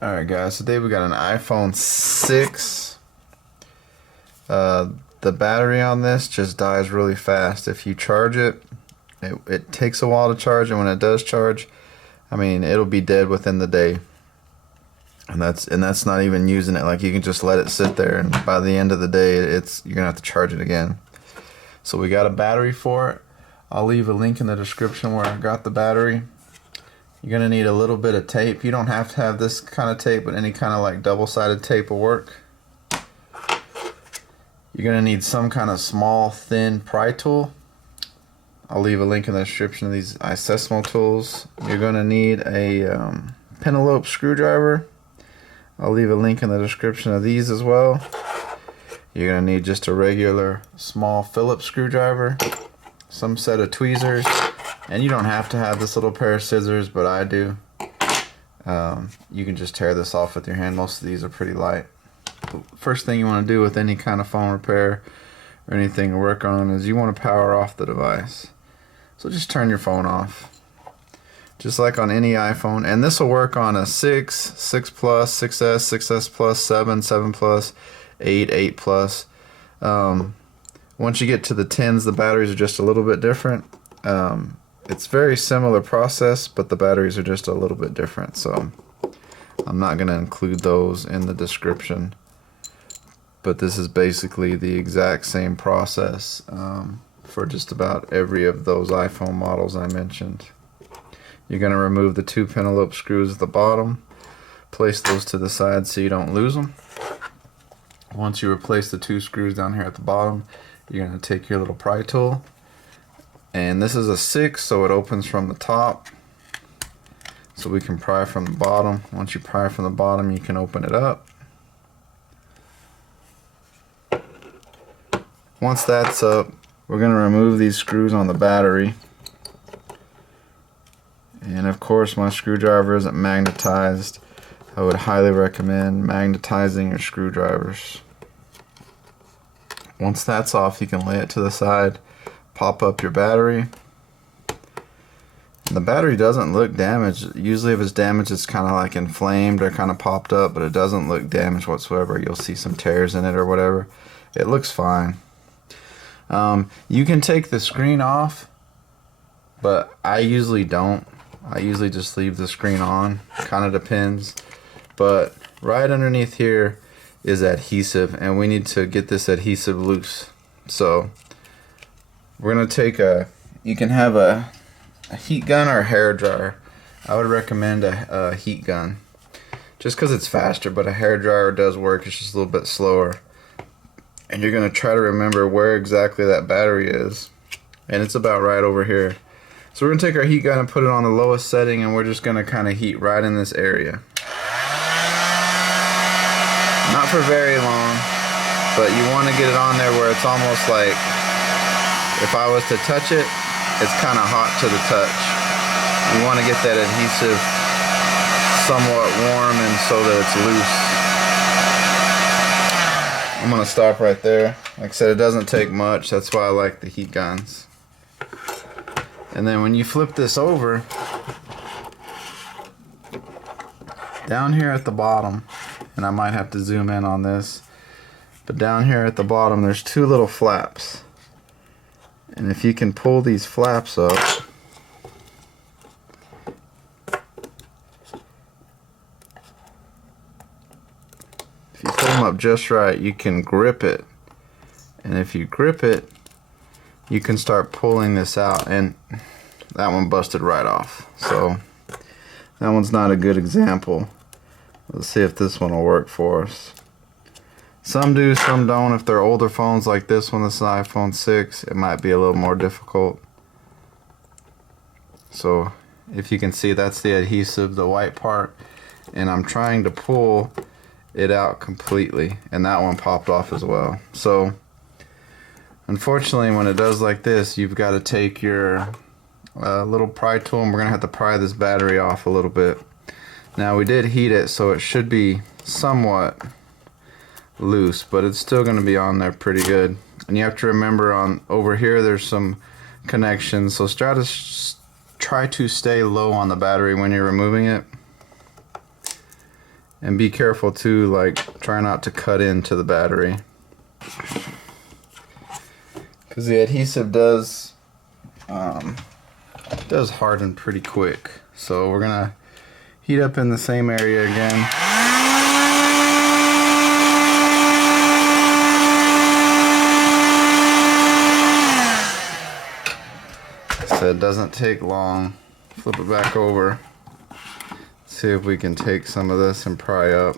Alright guys, today we got an iPhone 6. The battery on this just dies really fast. If you charge it, it takes a while to charge, and when it does charge, I mean, it'll be dead within the day. And that's not even using it. Like, you can just let it sit there, and by the end of the day, you're gonna have to charge it again. So we got a battery for it. I'll leave a link in the description where I got the battery. You're going to need a little bit of tape. You don't have to have this kind of tape, but any kind of like double-sided tape will work. You're going to need some kind of small, thin pry tool. I'll leave a link in the description of these accessible tools. You're going to need a penelope screwdriver. I'll leave a link in the description of these as well. You're going to need just a regular small Phillips screwdriver, some set of tweezers. And you don't have to have this little pair of scissors, but I do. You can just tear this off with your hand. Most of these are pretty light. First thing you want to do with any kind of phone repair or anything to work on is you want to power off the device. So just turn your phone off, just like on any iPhone. And this will work on a 6, 6 Plus, 6S, 6S Plus, 7, 7 Plus, 8, 8 Plus. Once you get to the 10s, the batteries are just a little bit different. It's very similar process, but the batteries are just a little bit different, so I'm not going to include those in the description. But this is basically the exact same process for just about every of those iPhone models I mentioned. You're going to remove the 2 penelope screws at the bottom, place those to the side so you don't lose them. Once you replace the 2 screws down here at the bottom, you're going to take your little pry tool. And this is a 6, so it opens from the top, so we can pry from the bottom. Once you pry from the bottom, you can open it up. Once that's up, we're going to remove these screws on the battery. And of course, my screwdriver isn't magnetized. I would highly recommend magnetizing your screwdrivers. Once that's off, you can lay it to the side. Pop up your battery. And the battery doesn't look damaged. Usually if it's damaged, it's kind of like inflamed or kind of popped up, but it doesn't look damaged whatsoever. You'll see some tears in it or whatever. It looks fine. You can take the screen off, but I usually don't. I usually just leave the screen on. Kind of depends. But right underneath here is adhesive, and we need to get this adhesive loose. So we're going to take you can have a heat gun or a hair dryer. I would recommend a heat gun just because it's faster, but a hair dryer does work. It's just a little bit slower. And you're going to try to remember where exactly that battery is. And it's about right over here. So we're going to take our heat gun and put it on the lowest setting, and we're just going to kind of heat right in this area. Not for very long, but you want to get it on there where it's almost like, if I was to touch it, it's kind of hot to the touch. You want to get that adhesive somewhat warm and so that it's loose. I'm going to stop right there. Like I said, it doesn't take much. That's why I like the heat guns. And then when you flip this over, down here at the bottom, and I might have to zoom in on this, but down here at the bottom there's 2 little flaps. And if you can pull these flaps up, if you pull them up just right, you can grip it. And if you grip it, you can start pulling this out. And that one busted right off. So that one's not a good example. Let's see if this one will work for us. Some do, some don't. If they're older phones like this one, this is an iPhone 6, it might be a little more difficult. So if you can see, that's the adhesive, the white part, and I'm trying to pull it out completely, and that one popped off as well. So unfortunately, when it does like this, you've got to take your little pry tool, and we're going to have to pry this battery off a little bit. Now, we did heat it, so it should be somewhat loose, but it's still going to be on there pretty good. And you have to remember, on over here there's some connections, so try to stay low on the battery when you're removing it. And be careful too, like try not to cut into the battery, because the adhesive does harden pretty quick. So we're gonna heat up in the same area again. So it doesn't take long. Flip it back over. See if we can take some of this and pry up.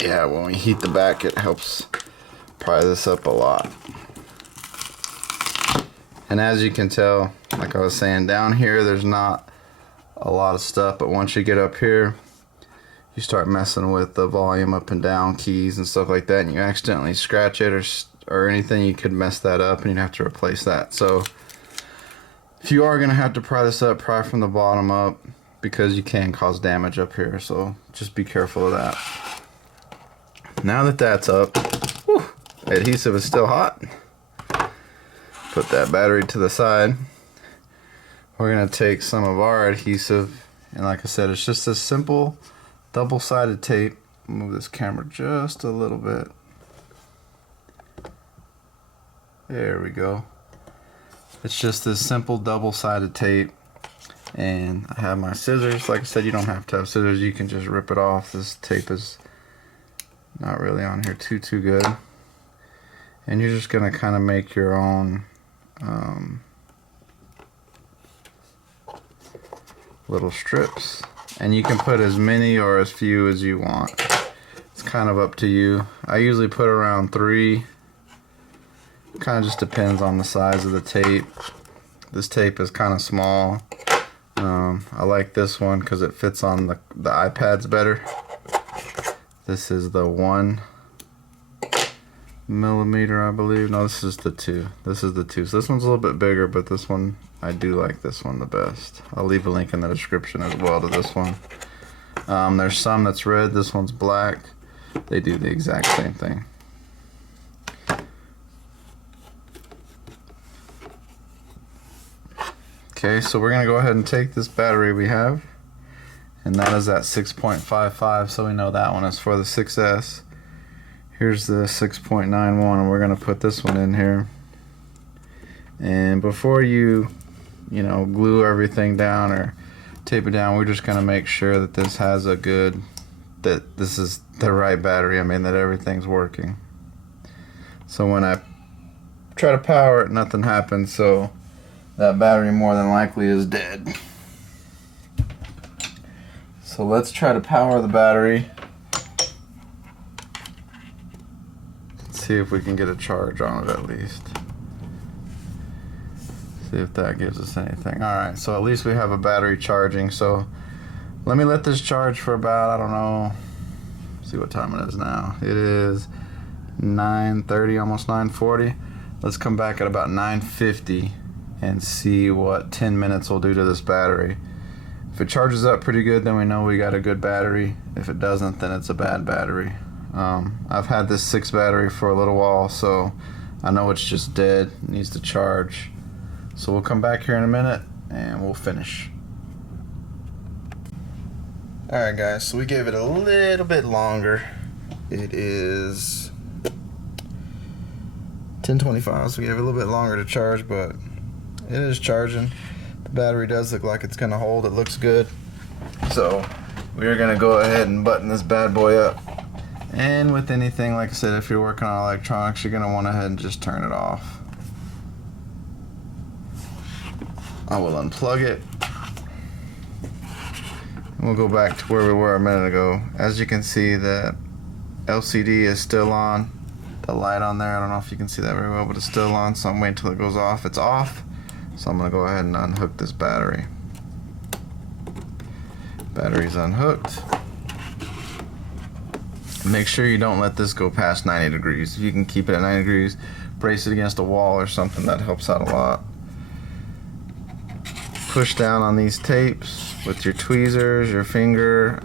Yeah, when we heat the back, it helps pry this up a lot. And as you can tell, like I was saying, down here there's not a lot of stuff, but once you get up here, you start messing with the volume up and down keys and stuff like that, and you accidentally scratch it or anything, you could mess that up and you'd have to replace that. So if you are going to have to pry this up, pry from the bottom up, because you can cause damage up here, so just be careful of that. Now that that's up, whew, adhesive is still hot. Put that battery to the side. We're going to take some of our adhesive, and like I said, it's just a simple double-sided tape. Move this camera just a little bit. There we go. It's just this simple double-sided tape, and I have my scissors. Like I said, you don't have to have scissors, you can just rip it off. This tape is not really on here too good, and you're just gonna kind of make your own little strips, and you can put as many or as few as you want. It's kind of up to you. I usually put around 3. Kind of just depends on the size of the tape. This tape is kind of small. I like this one because it fits on the iPads better. This is the 1 millimeter, I believe. No, this is the 2. This is the 2. So this one's a little bit bigger, but this one, I do like this one the best. I'll leave a link in the description as well to this one. There's some that's red. This one's black. They do the exact same thing. Okay, so we're going to go ahead and take this battery we have, and that is at 6.55, so we know that one is for the 6S. Here's the 6.91, and we're going to put this one in here. And before you glue everything down or tape it down, we're just going to make sure that this has that this is the right battery, that everything's working. So when I try to power it, nothing happens, so that battery more than likely is dead. So let's try to power the battery. Let's see if we can get a charge on it at least. See if that gives us anything. Alright, so at least we have a battery charging. So let me let this charge for about, I don't know, see what time it is now. It is 9:30, almost 9:40. Let's come back at about 9:50 and see what 10 minutes will do to this battery. If it charges up pretty good, then we know we got a good battery. If it doesn't, then it's a bad battery. I've had this 6 battery for a little while, so I know it's just dead. It needs to charge. So we'll come back here in a minute and we'll finish. Alright guys, so we gave it a little bit longer. It is 10:25, so we gave it a little bit longer to charge, but it is charging. The battery does look like it's going to hold. It looks good. So we're going to go ahead and button this bad boy up. And with anything, like I said, if you're working on electronics, you're going to want to head and just turn it off. I will unplug it. And we'll go back to where we were a minute ago. As you can see, the LCD is still on. The light on there, I don't know if you can see that very well, but it's still on, so I'm waiting until it goes off. It's off. So I'm going to go ahead and unhook this battery. Battery's unhooked. Make sure you don't let this go past 90 degrees. If you can keep it at 90 degrees, brace it against a wall or something, that helps out a lot. Push down on these tapes with your tweezers, your finger,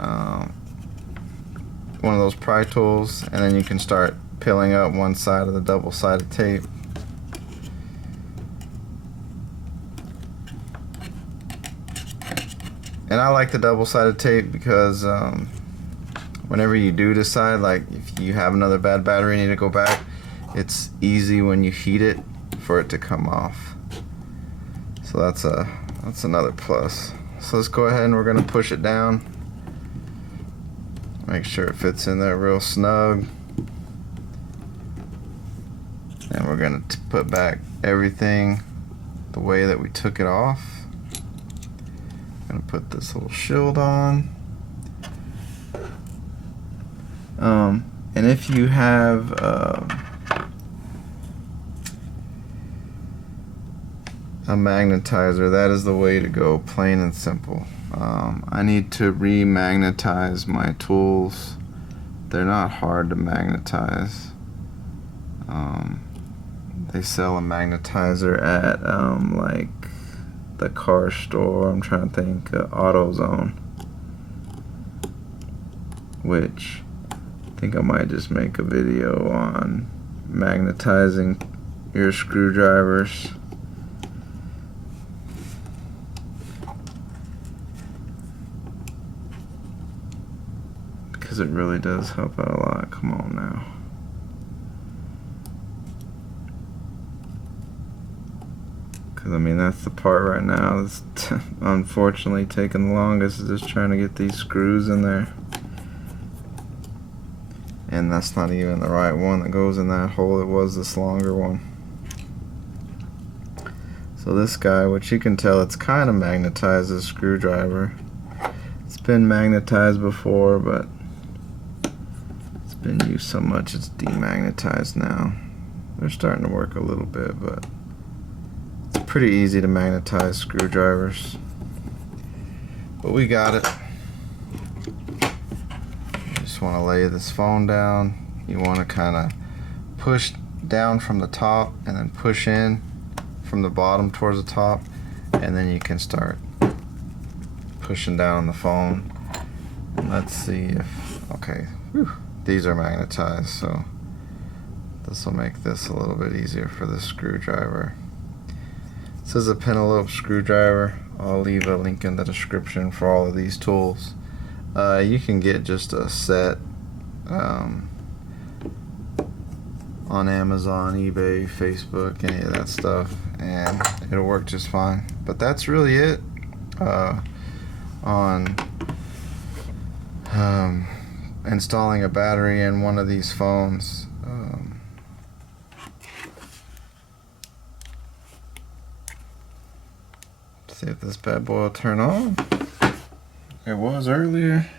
one of those pry tools, and then you can start peeling up one side of the double-sided tape. And I like the double-sided tape because whenever you do decide, like if you have another bad battery and you need to go back, it's easy when you heat it for it to come off. So that's another plus. So let's go ahead and we're gonna push it down. Make sure it fits in there real snug. And we're gonna put back everything the way that we took it off. Gonna put this little shield on. And if you have a magnetizer, that is the way to go, plain and simple. I need to remagnetize my tools. They're not hard to magnetize. They sell a magnetizer at like the car store. I'm trying to think, AutoZone, which I think I might just make a video on magnetizing your screwdrivers. Because it really does help out a lot. Come on now. Because I mean, that's the part right now that's unfortunately taking the longest, is just trying to get these screws in there. And that's not even the right one that goes in that hole. It was this longer one. So this guy, which you can tell it's kind of magnetized, this screwdriver. It's been magnetized before, but it's been used so much it's demagnetized now. They're starting to work a little bit, but it's pretty easy to magnetize screwdrivers. But we got it. Just want to lay this phone down. You want to kind of push down from the top and then push in from the bottom towards the top, and then you can start pushing down on the phone. And let's see if, okay, whew, these are magnetized, so this will make this a little bit easier for the screwdriver. This is a penelope screwdriver. I'll leave a link in the description for all of these tools. You can get just a set on Amazon, eBay, Facebook, any of that stuff, and it'll work just fine. But that's really it on installing a battery in one of these phones. See if this bad boy will turn on. It was earlier.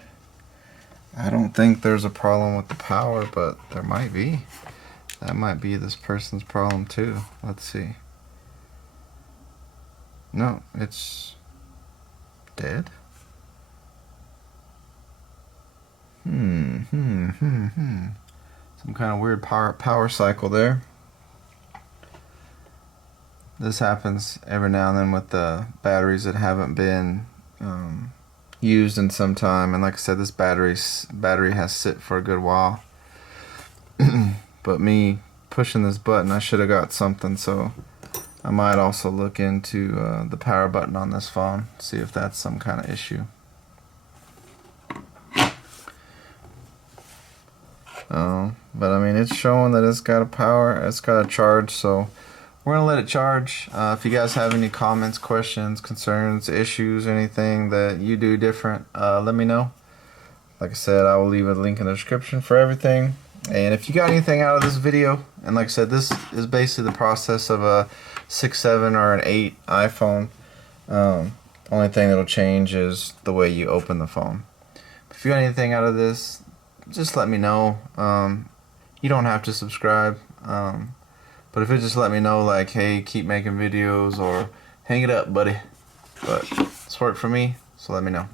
I don't think there's a problem with the power, but there might be. That might be this person's problem too. Let's see. No, it's dead. Some kind of weird power cycle there. This happens every now and then with the batteries that haven't been used in some time. And like I said, this battery has sit for a good while. But me pushing this button, I should have got something, so I might also look into the power button on this phone, see if that's some kind of issue. But I mean, it's showing that it's got a charge, so we're gonna let it charge. If you guys have any comments, questions, concerns, issues, anything that you do different, let me know. Like I said, I will leave a link in the description for everything. And if you got anything out of this video, and like I said, this is basically the process of a 6, 7, or an 8 iPhone. The only thing that'll change is the way you open the phone. If you got anything out of this, just let me know. You don't have to subscribe, but if it just let me know, like, hey, keep making videos, or hang it up, buddy. But it's worked for me, so let me know.